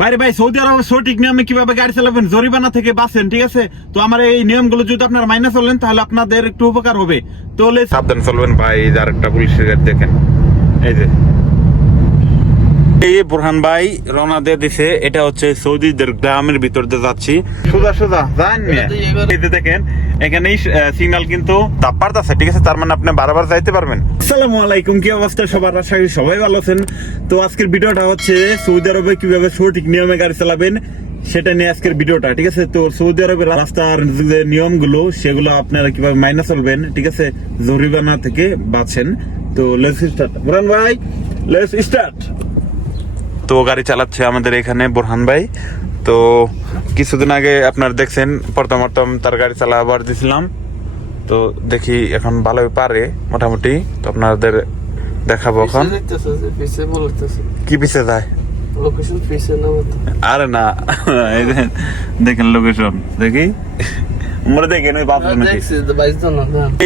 বাইরে ভাই সৌদি আরব সঠিক নিয়মে কীভাবে গাড়ি চালাবেন? জরিমানা থেকে বাঁচেন ঠিক আছে? তো আমার এই নিয়মগুলো যদি আপনারা মাইনা চলেন তাহলে আপনাদের একটু উপকার হবে। তাহলে সাবধান চলবেন ভাই আর একটা পুলিশের গাড়ি দেখেন। এই যে। এই বুরহান ভাই রওনা দিয়ে দিছে। এটা হচ্ছে সৌদিদের গ্রামের ভিতর দিয়ে যাচ্ছি। সোজা সোজা যান এই যে দেখেন এখানে সিগন্যাল কিন্তু তাপ্পার আছে ঠিক আছে? তার মানে আপনি বারবার যাইতে পারবেন। আসসালামু আলাইকুম কি অবস্থা সবার? আশা করি সবাই ভালো আছেন। তো আজকের ভিডিওটা হচ্ছে সৌদি আরবে কীভাবে সঠিক নিয়মে গাড়ি চালাবেন সেটা নিয়ে আজকের ভিডিওটা ঠিক আছে? তো সৌদি আরবের রাস্তার যে নিয়মগুলো সেগুলো আপনারা কীভাবে মাইনা চলবেন ঠিক আছে? জরিমানা থেকে বাঁচেন। তো লেটস স্টার্ট বুরহান ভাই লেটস স্টার্ট তো গাড়ি চালাচ্ছে আমাদের এখানে বোরহান ভাই। তো কিছুদিন আগে আপনার দেখছেন প্রথম প্রথম তার গাড়ি চালাবার দিছিলাম। তো দেখি এখন ভালোই পারে মোটামুটি তো আপনাদের দেখাবো এখন। কি পিছে যায়? আরে না দেখেন, লোকেশন দেখি। আমরা দেখেন ওই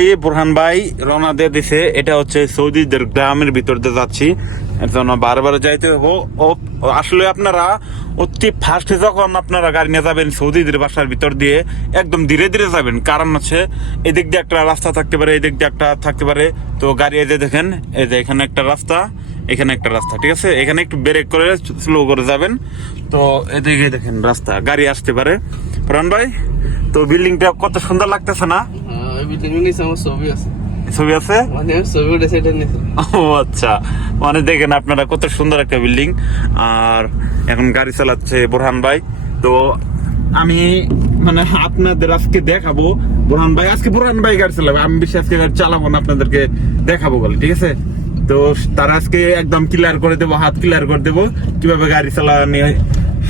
এই বুরহান ভাই রওনা দিয়ে দিছে এটা হচ্ছে সৌদিদের গ্রামের ভিতর দিয়ে যাচ্ছি। এর জন্য বারবার যাইতে আসলে আপনারা অতি ফার্স্টে যখন আপনারা গাড়ি নিয়ে যাবেন সৌদিদের বাসার ভিতর দিয়ে, একদম ধীরে ধীরে যাবেন। কারণ হচ্ছে, এদিক দিয়ে একটা রাস্তা থাকতে পারে, এদিক দিয়ে একটা থাকতে পারে। তো গাড়ি এই দেখেন, এই যে এখানে একটা রাস্তা, এখানে একটা রাস্তা, ঠিক আছে? এখানে একটু ব্রেক করে স্লো করে যাবেন। তো এদিকে দেখেন রাস্তা, গাড়ি আসতে পারে। প্রাণ ভাই, তো বিল্ডিংটা কত সুন্দর লাগতেছে না? বিল্ডিং নিচে আমার ছবি আছে। ছবি আছে? মানে ছবি উঠেছে এটা ও আচ্ছা। মানে দেখেন আপনারা কত সুন্দর একটা বিল্ডিং আর এখন গাড়ি চালাচ্ছে বোরহান ভাই। তো আমি মানে আপনাদের আজকে দেখাবো বোরহান ভাই। আজকে বোরহান ভাই গাড়ি চালাবে আমি বেশি আজকে গাড়ি চালাবো না আপনাদেরকে দেখাবো বলে ঠিক আছে? তো তারা আজকে একদম ক্লিয়ার করে দেবো হাত ক্লিয়ার করে দেবো কীভাবে গাড়ি চালানো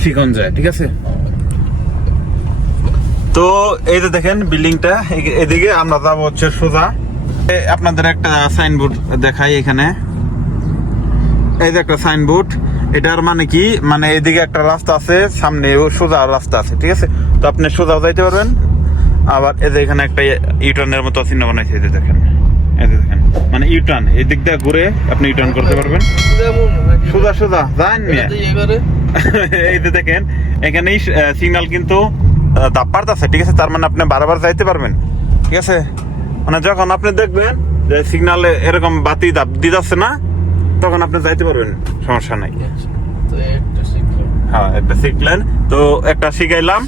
শিখন যায় ঠিক আছে? তো এই যে দেখেন বিল্ডিংটা এদিকে আমরা যাব হচ্ছে সোজা। আপনাদের একটা সাইনবোর্ড দেখাই এখানে। এই যে একটা সাইনবোর্ড, এটার মানে কি? মানে এদিকে একটা রাস্তা আছে সামনে সোজা রাস্তা আছে, ঠিক আছে? তো আপনি সোজাও যাইতে পারবেন। আবার এই যে এখানে একটা ইউটার্নের মতো চিহ্ন বানাইছে, এই যে দেখেন। এই যে দেখেন। মানে ইউটার্ন এই দিক দিয়ে ঘুরে আপনি ইউটার্ন করতে পারবেন। সোজা সোজা যান এই যে দেখেন, এখানেই সিগন্যাল কিন্তু দাপ্পার আছে ঠিক আছে? তার মানে আপনি বারবার যাইতে পারবেন, ঠিক আছে? মানে যখন আপনি দেখবেন যে সিগনালে এরকম বাতি দাপ দিতে না তখন আপনি যাইতে পারবেন সমস্যা নাই। শিখলাম হ্যাঁ একটা শিখলেন তো একটা শিখাইলাম।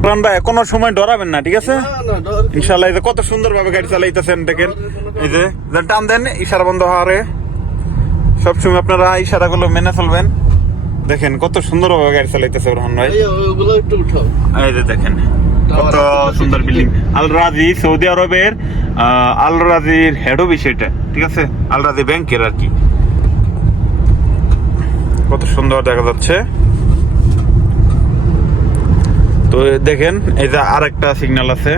কোরআন ভাই কোনো সময় ডরাবেন না ঠিক আছে? ইনশাল্লাহ এই যে কত সুন্দর ভাবে গাড়ি চালাইতেছেন দেখেন। এই যে টান দেন ইশারা বন্ধ হওয়ারে। সবসময় আপনারা ইশারাগুলো মেনে চলবেন। দেখেন কত সুন্দর ভাবে গাড়ি চালাইতেছে রহমান ভাই। ওগুলো একটু উঠাও। এই যে দেখেন। কত সুন্দর বিল্ডিং আল রাজি সৌদি আরবের আল রাজির হেড অফিস এটা ঠিক আছে? আল রাজি ব্যাংকের আর কি। কত সুন্দর দেখা যাচ্ছে। তো দেখেন এই যে আরেকটা সিগন্যাল আছে।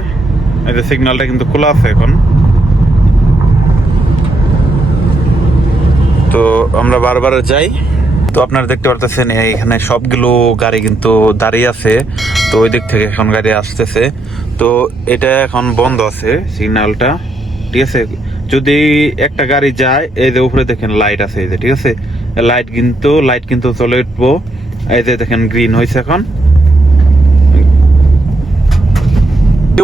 এই যে সিগন্যালটা কিন্তু খোলা আছে এখন। তো আমরা বারবার যাই। তো আপনারা দেখতে পারতেছেন এখানে সবগুলো গাড়ি কিন্তু দাঁড়িয়ে আছে। তো ওই দিক থেকে এখন গাড়ি আসতেছে। তো এটা এখন বন্ধ আছে সিগন্যালটা, ঠিক আছে? যদি একটা গাড়ি যায়, এই যে উপরে দেখেন লাইট আছে, এই যে, ঠিক আছে? লাইট কিন্তু লাইট কিন্তু চলে উঠবো। এই যে দেখেন গ্রিন হয়েছে এখন।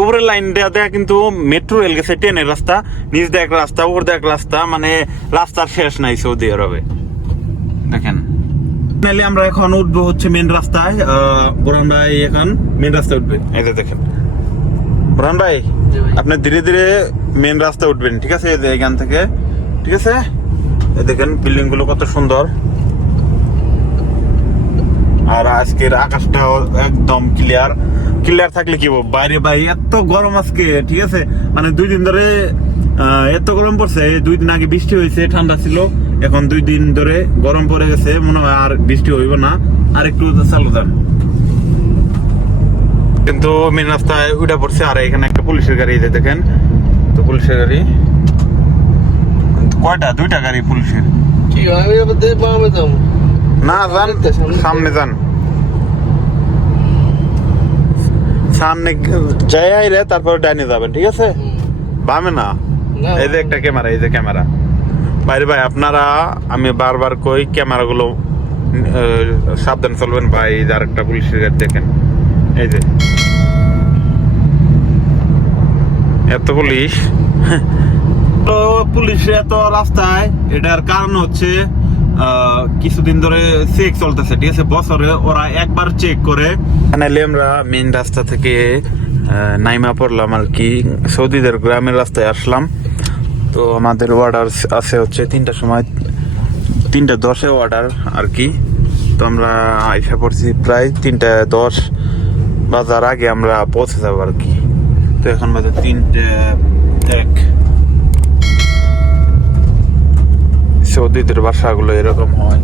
উপরের লাইন দেওয়া দেয়া কিন্তু মেট্রো রেল গেছে, ট্রেনের রাস্তা। নিচ এক রাস্তা, উপর এক রাস্তা মানে রাস্তার শেষ নাই সৌদি আরবে। দেখেন। নাইলে আমরা এখন উঠবো হচ্ছে মেন রাস্তায় আহ, ভাই এখন মেন রাস্তায় উঠবে। এই যে দেখেন। বুরহান ভাই আপনি ধীরে ধীরে মেন রাস্তায় উঠবেন ঠিক আছে? এখান থেকে ঠিক আছে? এই দেখেন বিল্ডিংগুলো কত সুন্দর। আর আজকের আকাশটাও একদম ক্লিয়ার ক্লিয়ার থাকলে কি বলব? বাইরে ভাই এত গরম আজকে ঠিক আছে? মানে দুই দিন ধরে এত গরম পড়ছে দুই দিন আগে বৃষ্টি হয়েছে ঠান্ডা ছিল। এখন দুই দিন ধরে গরম পড়ে গেছে মনে হয় আর বৃষ্টি হইব না। আর একটু চালু যান। কিন্তু মেন রাস্তায় উঠে পড়ছে আর এখানে একটা পুলিশের গাড়ি দেখেন তো পুলিশের গাড়ি। কয়টা? দুইটা গাড়ি পুলিশের। না যান সামনে। যান। সামনে যাই আইলে তারপর ডাইনে যাবেন ঠিক আছে? বামে না। এই যে একটা ক্যামেরা এই যে ক্যামেরা। বাইরে ভাই আপনারা আমি বারবার কই ক্যামেরাগুলো সাবধান চলবেন ভাই এই যে আরেকটা পুলিশের গাড়ি দেখেন। এই যে। এত পুলিশ? তো পুলিশ এত রাস্তায় এটার কারণ হচ্ছে আহ, কিছুদিন ধরে চেক চলতেছে ঠিক আছে? বছরে ওরা একবার চেক করে। এখানে আমরা মেন রাস্তা থেকে নাইমা পড়লাম আর কি সৌদিদের গ্রামের রাস্তায় আসলাম। তো আমাদের অর্ডার আছে হচ্ছে তিনটা সময়, তিনটা দশে অর্ডার আর কি তো আমরা আইসা পড়ছি প্রায় তিনটা দশ বাজার আগে আমরা পৌঁছে যাব আর কি তো এখন বাজার তিনটে এক। সৌদিদের বাসাগুলো এরকম হয়।